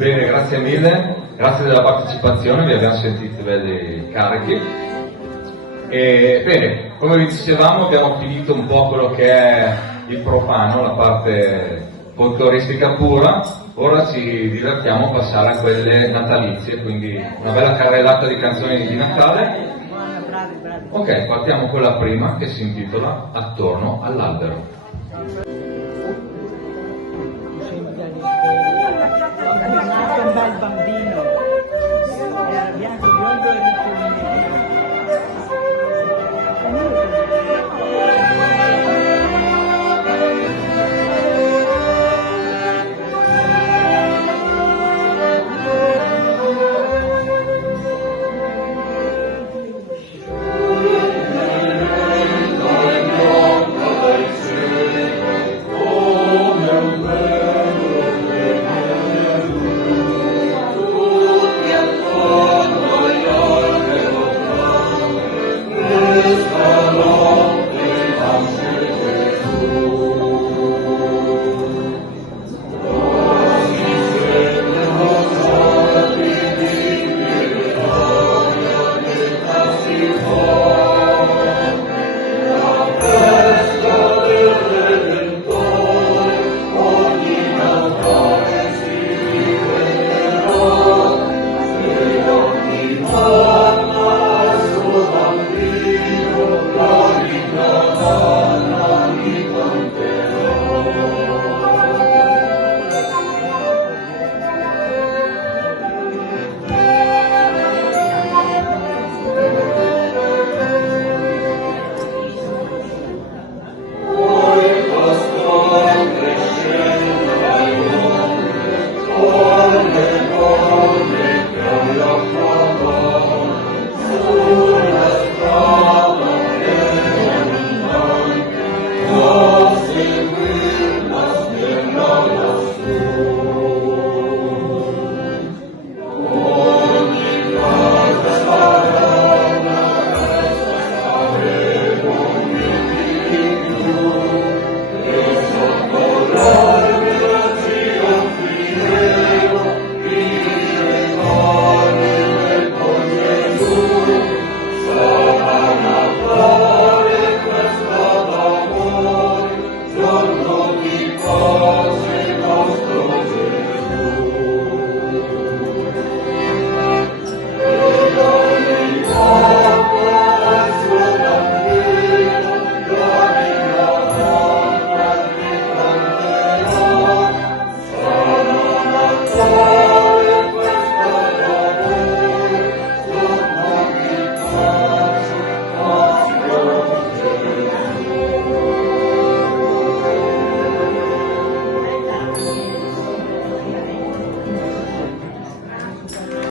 Bene, grazie mille, grazie della partecipazione, vi abbiamo sentiti belli carichi. E bene, come vi dicevamo abbiamo finito un po' quello che è il profano, la parte folcloristica pura, ora ci divertiamo a passare a quelle natalizie, quindi una bella carrellata di canzoni di Natale. Ok, partiamo con la prima che si intitola Attorno all'albero.